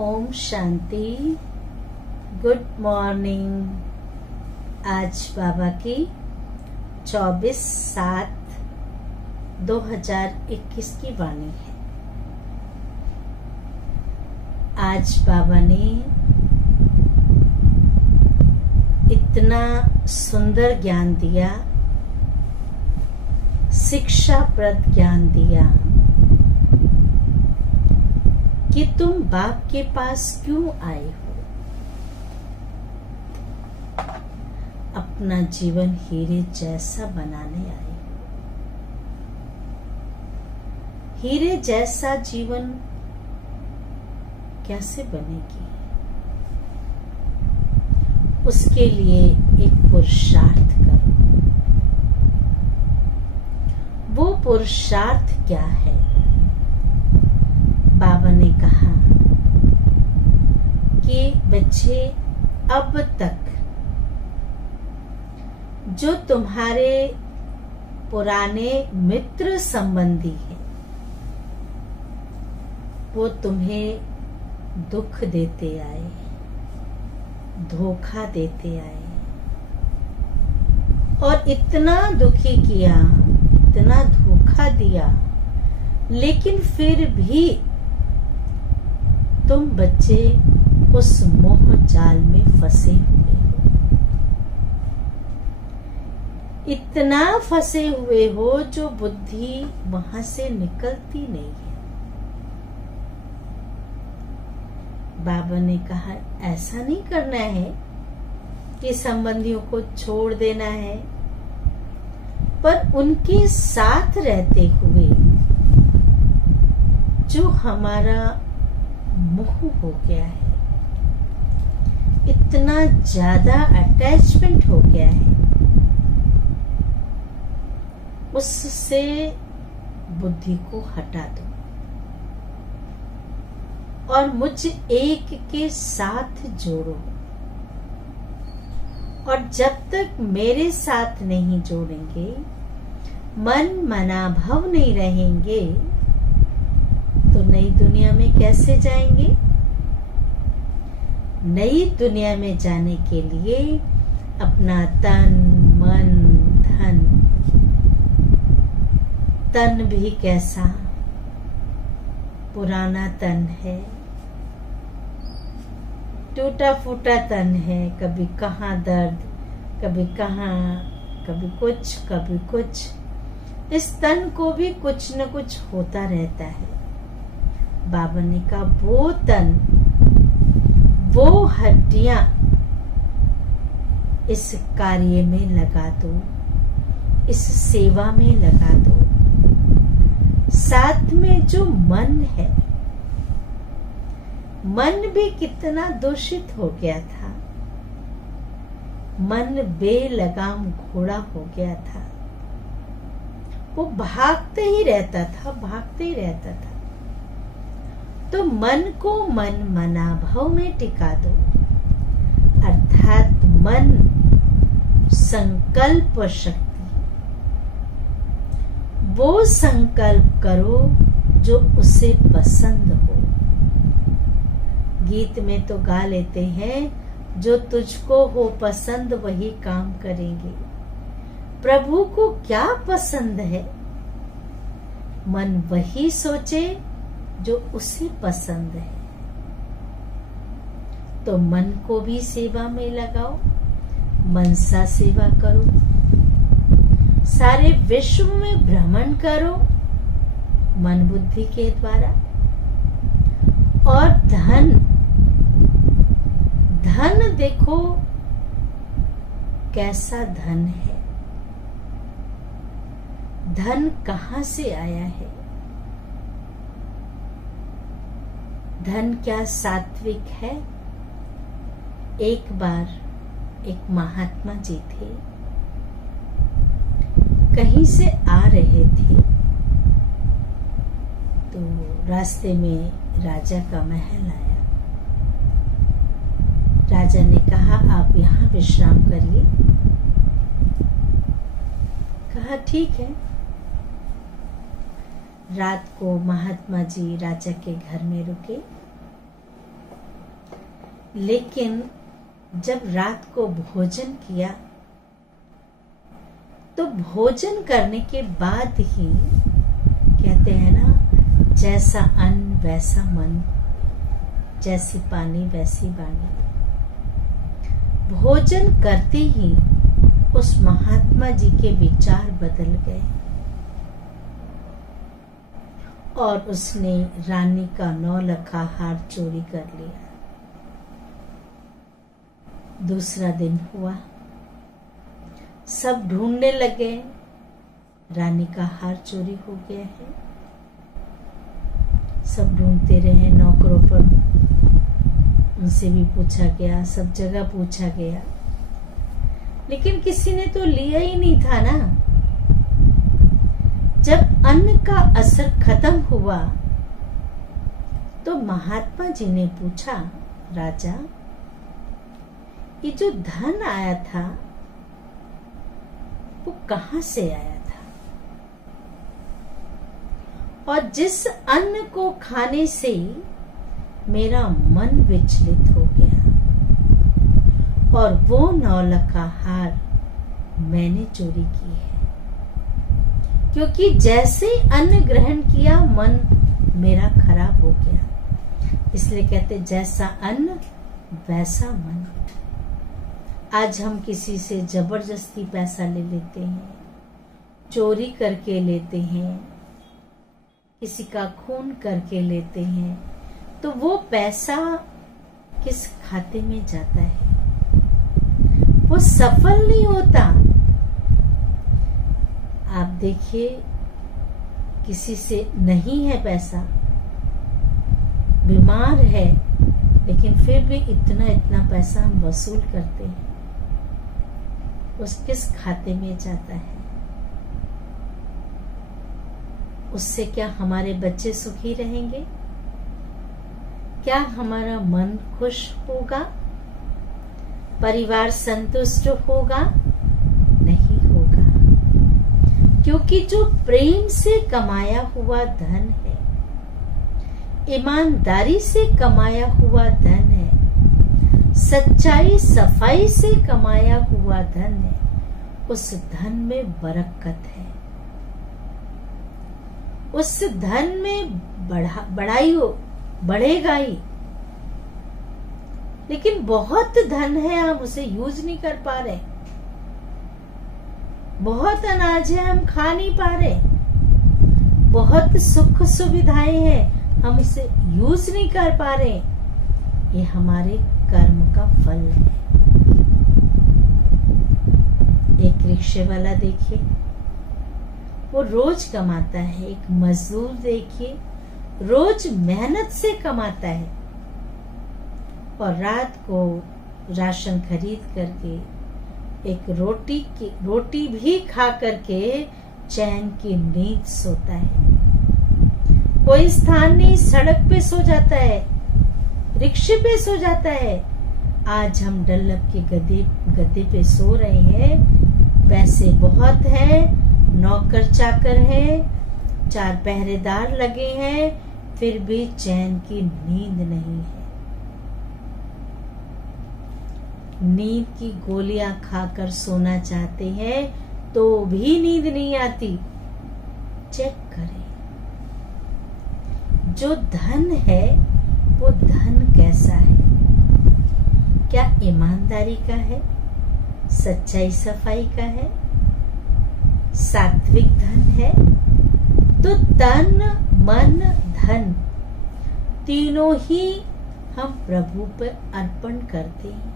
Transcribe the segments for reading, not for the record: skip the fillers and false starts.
Om Shanti. Good morning. आज बाबा की 24/7/2021 की वाणी है। आज बाबा ने इतना सुंदर ज्ञान दिया, शिक्षाप्रद ज्ञान दिया कि तुम बाप के पास क्यों आए हो। अपना जीवन हीरे जैसा बनाने आए हो। हीरे जैसा जीवन कैसे बनेगी, उसके लिए एक पुरुषार्थ करो। वो पुरुषार्थ क्या है? बाबा ने कहा कि बच्चे, अब तक जो तुम्हारे पुराने मित्र संबंधी हैं, वो तुम्हें दुख देते आए, धोखा देते आए और इतना दुखी किया, इतना धोखा दिया, लेकिन फिर भी तुम बच्चे उस मोह जाल में फंसे हुए हो। इतना फंसे हुए हो जो बुद्धि वहां से निकलती नहीं है। बाबा ने कहा ऐसा नहीं करना है कि संबंधियों को छोड़ देना है, पर उनके साथ रहते हुए जो हमारा मोह हो गया है, इतना ज्यादा अटैचमेंट हो गया है, उससे बुद्धि को हटा दो और मुझ एक के साथ जोड़ो। और जब तक मेरे साथ नहीं जोड़ेंगे, मन मनाभव नहीं रहेंगे, तो नई दुनिया में कैसे जाएंगे? नई दुनिया में जाने के लिए अपना तन मन धन, तन भी कैसा पुराना तन है, टूटा फूटा तन है, कभी कहाँ दर्द, कभी कहाँ, कभी कुछ, कभी कुछ। इस तन को भी कुछ न कुछ होता रहता है। बाबा ने कहा वो तन, वो हड्डियां इस कार्य में लगा दो, इस सेवा में लगा दो। साथ में जो मन है, मन भी कितना दूषित हो गया था। मन बेलगाम घोड़ा हो गया था। वो भागते ही रहता था, भागते ही रहता था। तो मन को मन मनाभव में टिका दो, अर्थात मन संकल्प शक्ति। वो संकल्प करो जो उसे पसंद हो। गीत में तो गा लेते हैं, जो तुझको हो पसंद वही काम करेंगे। प्रभु को क्या पसंद है? मन वही सोचे जो उसे पसंद है। तो मन को भी सेवा में लगाओ, मनसा सेवा करो, सारे विश्व में भ्रमण करो मन बुद्धि के द्वारा। और धन, धन देखो कैसा धन है। धन कहाँ से आया है? धन क्या सात्विक है? एक बार एक महात्मा जी थे, कहीं से आ रहे थे, तो रास्ते में राजा का महल आया। राजा ने कहा आप यहाँ विश्राम करिए। कहा ठीक है। रात को महात्मा जी राजा के घर में रुके। लेकिन जब रात को भोजन किया तो भोजन करने के बाद ही कहते हैं ना, जैसा अन्न वैसा मन, जैसी पानी वैसी वाणी। भोजन करते ही उस महात्मा जी के विचार बदल गए और उसने रानी का 9 लखा हार चोरी कर लिया। दूसरा दिन हुआ, सब ढूंढने लगे, रानी का हार चोरी हो गया है। सब ढूंढते रहे, नौकरों पर उनसे भी पूछा गया, सब जगह पूछा गया, लेकिन किसी ने तो लिया ही नहीं था ना। जब अन्न का असर खत्म हुआ तो महात्मा जी ने पूछा, राजा, ये जो धन आया था वो कहां से आया था? और जिस अन्न को खाने से मेरा मन विचलित हो गया और वो 9 लखा हार मैंने चोरी की है, क्योंकि जैसे अन्न ग्रहण किया मन मेरा खराब हो गया। इसलिए कहते जैसा अन्न वैसा मन। आज हम किसी से जबरदस्ती पैसा ले लेते हैं, चोरी करके लेते हैं, किसी का खून करके लेते हैं, तो वो पैसा किस खाते में जाता है? वो सफल नहीं होता। आप देखिए, किसी से नहीं है पैसा, बीमार है, लेकिन फिर भी इतना इतना पैसा हम वसूल करते हैं, उस किस खाते में जाता है? उससे क्या हमारे बच्चे सुखी रहेंगे? क्या हमारा मन खुश होगा? परिवार संतुष्ट होगा? नहीं होगा, क्योंकि जो प्रेम से कमाया हुआ धन है, ईमानदारी से कमाया हुआ धन है, सच्चाई सफाई से कमाया हुआ धन है, उस धन में बरकत है, उस धन में बढ़ाई हो, बढ़ेगा ही। लेकिन बहुत धन है, हम उसे यूज नहीं कर पा रहे। बहुत अनाज है, हम खा नहीं पा रहे। बहुत सुख सुविधाएं हैं, हम उसे यूज नहीं कर पा रहे। ये हमारे कर्म का फल है। एक रिक्शे वाला देखिए, वो रोज कमाता है। एक मजदूर देखिए, रोज मेहनत से कमाता है और रात को राशन खरीद करके एक रोटी भी खा करके चैन की नींद सोता है। कोई स्थान नहीं, सड़क पे सो जाता है, रिक्शे पे सो जाता है। आज हम डल्लब के गद्दे पे सो रहे हैं, पैसे बहुत हैं, नौकर चाकर हैं, 4 पहरेदार लगे हैं, फिर भी चैन की नींद नहीं है। नींद की गोलियां खाकर सोना चाहते हैं तो भी नींद नहीं आती। चेक करें, जो धन है वो धन कैसा है? क्या ईमानदारी का है? सच्चाई सफाई का है? सात्विक धन है? तो तन मन धन तीनों ही हम प्रभु पर अर्पण करते हैं।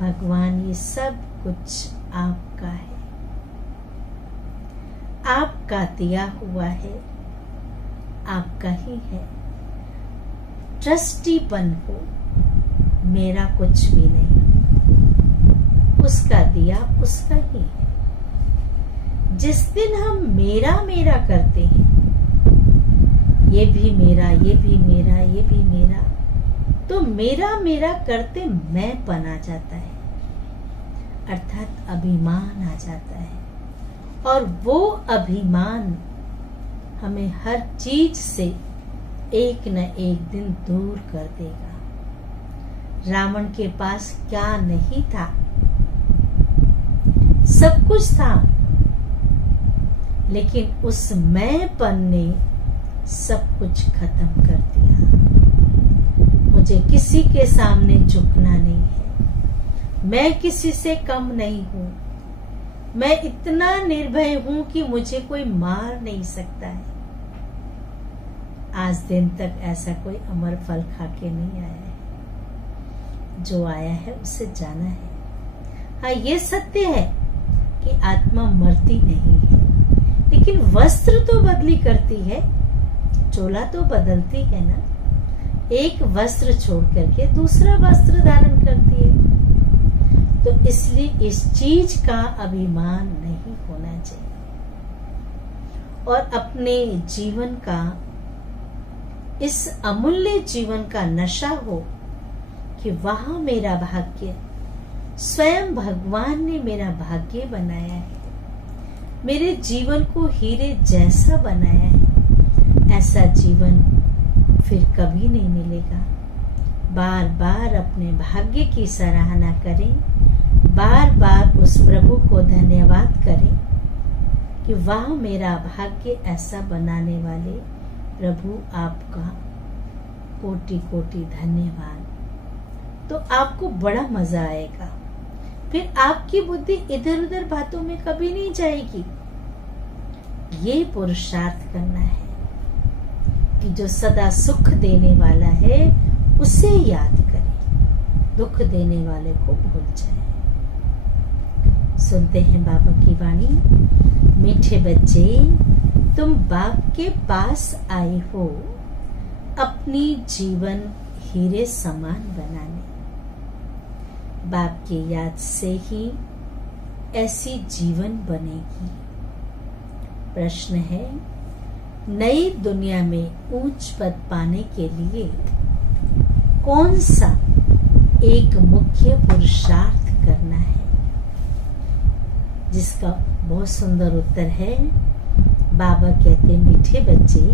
भगवान, ये सब कुछ आपका है, आपका दिया हुआ है, आपका ही है। ट्रस्टीपन हो, मेरा कुछ भी नहीं, उसका दिया उसका ही है। जिस दिन हम मेरा मेरा करते हैं, ये भी मेरा, ये भी मेरा, ये भी मेरा, तो मेरा मेरा करते मैं पन आ जाता है, अर्थात अभिमान आ जाता है। और वो अभिमान हमें हर चीज से एक न एक दिन दूर कर देगा। रावण के पास क्या नहीं था, सब कुछ था, लेकिन उस मैंपन ने सब कुछ खत्म कर दिया। मुझे किसी के सामने झुकना नहीं है, मैं किसी से कम नहीं हूं, मैं इतना निर्भय हूं कि मुझे कोई मार नहीं सकता है। आज दिन तक ऐसा कोई अमर फल खा के नहीं आया है, जो आया है उसे जाना है। हाँ, ये सत्य है कि आत्मा मरती नहीं है, लेकिन वस्त्र तो बदली करती है, चोला तो बदलती है ना, एक वस्त्र छोड़ करके दूसरा वस्त्र धारण करती है। तो इसलिए इस चीज का अभिमान नहीं होना चाहिए और अपने जीवन का, इस अमूल्य जीवन का नशा हो कि वहां मेरा भाग्य, स्वयं भगवान ने मेरा भाग्य बनाया है, मेरे जीवन को हीरे जैसा बनाया है। ऐसा जीवन फिर कभी नहीं मिलेगा। बार बार अपने भाग्य की सराहना करें, बार बार उस प्रभु को धन्यवाद करें कि वाह मेरा भाग्य ऐसा बनाने वाले प्रभु, आपका कोटि कोटि धन्यवाद। तो आपको बड़ा मजा आएगा, फिर आपकी बुद्धि इधर उधर बातों में कभी नहीं जाएगी। ये पुरुषार्थ करना है कि जो सदा सुख देने वाला है उसे याद करें, दुख देने वाले को भूल जाए। सुनते हैं बाबा की वाणी। मीठे बच्चे, तुम बाप के पास आए हो अपनी जीवन हीरे समान बनाने। बाप की याद से ही ऐसी जीवन बनेगी। प्रश्न है, नई दुनिया में ऊंच पद पाने के लिए कौन सा एक मुख्य पुरुषार्थ करना है? जिसका बहुत सुंदर उत्तर है, बाबा कहते, मीठे बच्चे,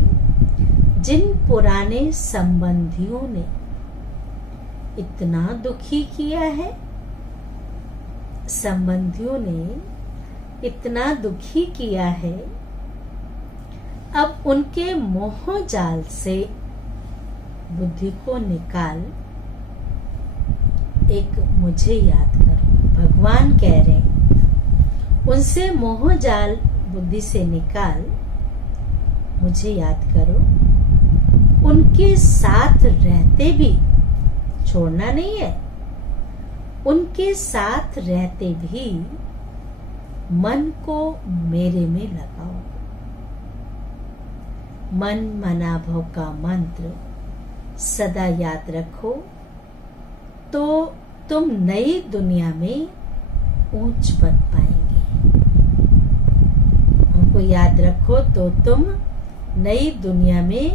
जिन पुराने संबंधियों ने इतना दुखी किया है, संबंधियों ने इतना दुखी किया है, अब उनके मोह जाल से बुद्धि को निकाल, एक मुझे याद करो। भगवान कह रहे हैं, उनसे मोह जाल बुद्धि से निकाल, मुझे याद करो। उनके साथ रहते भी छोड़ना नहीं है, उनके साथ रहते भी मन को मेरे में लगाओ। मन मनाभव का मंत्र सदा याद रखो, तो तुम नई दुनिया में ऊंच पद पाएंगे। उनको याद रखो तो तुम नई दुनिया में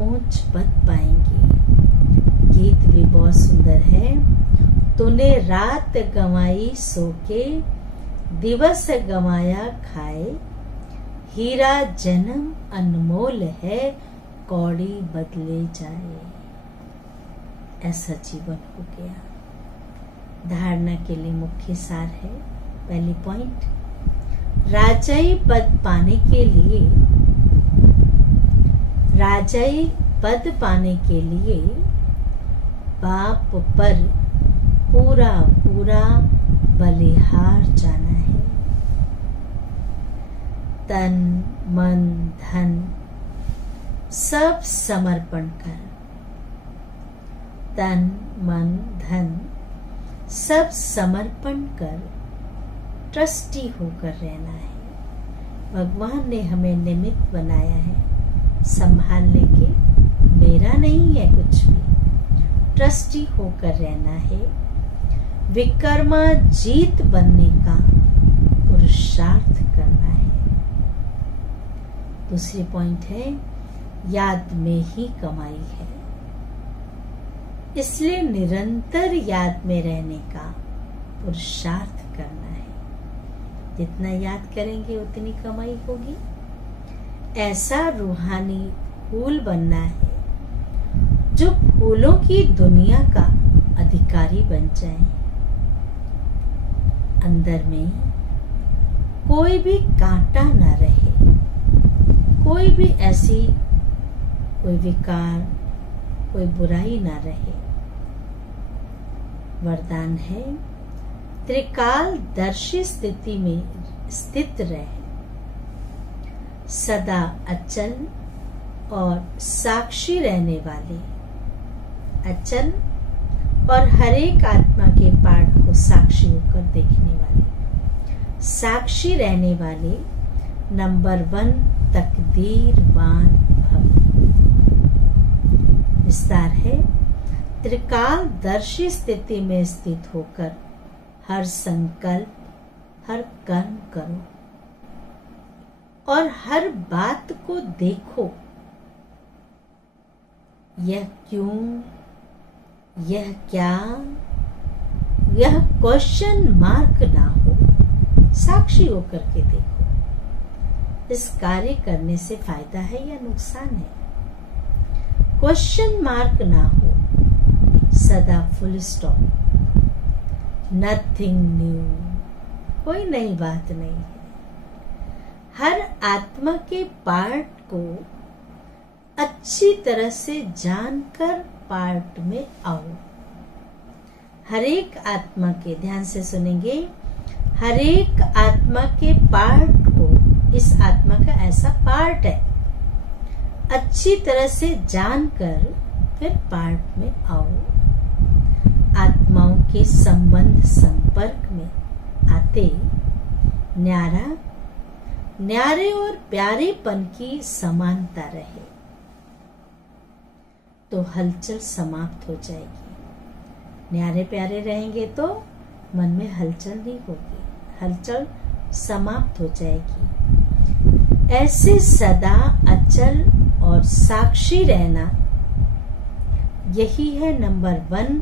ऊंच पद पाएंगे। गीत भी बहुत सुंदर है। तूने रात गंवाई सो के, दिवस गंवाया खाए, हीरा जन्म अनमोल है, कौड़ी बदले जाए। ऐसा जीवन हो गया। धारणा के लिए मुख्य सार है। पहली पॉइंट, राजाई पद पाने के लिए, राजाई पद पाने के लिए बाप पर पूरा पूरा बलिहार जाना है। तन मन धन सब समर्पण कर, तन मन धन सब समर्पण कर ट्रस्टी होकर रहना है। भगवान ने हमें निमित्त बनाया है संभालने के, मेरा नहीं है कुछ भी। ट्रस्टी होकर रहना है, विकर्मा जीत बनने का पुरुषार्थ करना है। दूसरी पॉइंट है, याद में ही कमाई है, इसलिए निरंतर याद में रहने का पुरुषार्थ करना है। जितना याद करेंगे उतनी कमाई होगी। ऐसा रूहानी फूल बनना है जो फूलों की दुनिया का अधिकारी बन जाएं। अंदर में कोई भी कांटा न रहे, कोई भी ऐसी कोई विकार, कोई बुराई ना रहे। वरदान है त्रिकालदर्शी स्थिति में स्थित रहे, सदा अचल और साक्षी रहने वाले, अचल और हरेक आत्मा के पाठ को साक्षी होकर देखने वाले, साक्षी रहने वाले नंबर 1 तकदीरवान भव। विस्तार है त्रिकालदर्शी स्थिति में स्थित होकर हर संकल्प, हर कर्म करो और हर बात को देखो। यह क्यों, यह क्या, यह क्वेश्चन मार्क ना हो, साक्षी होकर के देखो। इस कार्य करने से फायदा है या नुकसान है? क्वेश्चन मार्क ना हो, सदा फुल स्टॉप, नथिंग न्यू, कोई नई बात नहीं है। हर आत्मा के पार्ट को अच्छी तरह से जानकर पार्ट में आओ। हरेक आत्मा के, ध्यान से सुनेंगे, हरेक आत्मा के पार्ट को, इस आत्मा का ऐसा पार्ट है, अच्छी तरह से जानकर फिर पार्ट में आओ। आत्माओं के संबंध संपर्क में आते न्यारे और प्यारेपन की समानता रहे तो हलचल समाप्त हो जाएगी। न्यारे प्यारे रहेंगे तो मन में हलचल नहीं होगी, हलचल समाप्त हो जाएगी। ऐसे सदा अचल और साक्षी रहना, यही है नंबर 1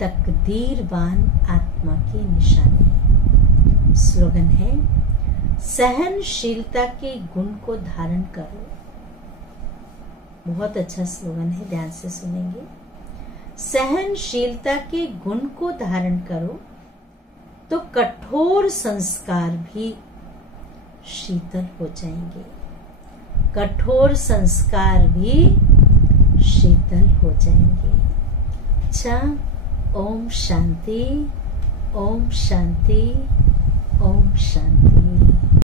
तकदीरवान आत्मा की निशानी। स्लोगन है सहनशीलता के गुण को धारण करो। बहुत अच्छा स्लोगन है, ध्यान से सुनेंगे। सहनशीलता के गुण को धारण करो तो कठोर संस्कार भी शीतल हो जाएंगे, कठोर संस्कार भी शीतल हो जाएंगे। अच्छा, ओम शांति, ओम शांति, ओम शांति।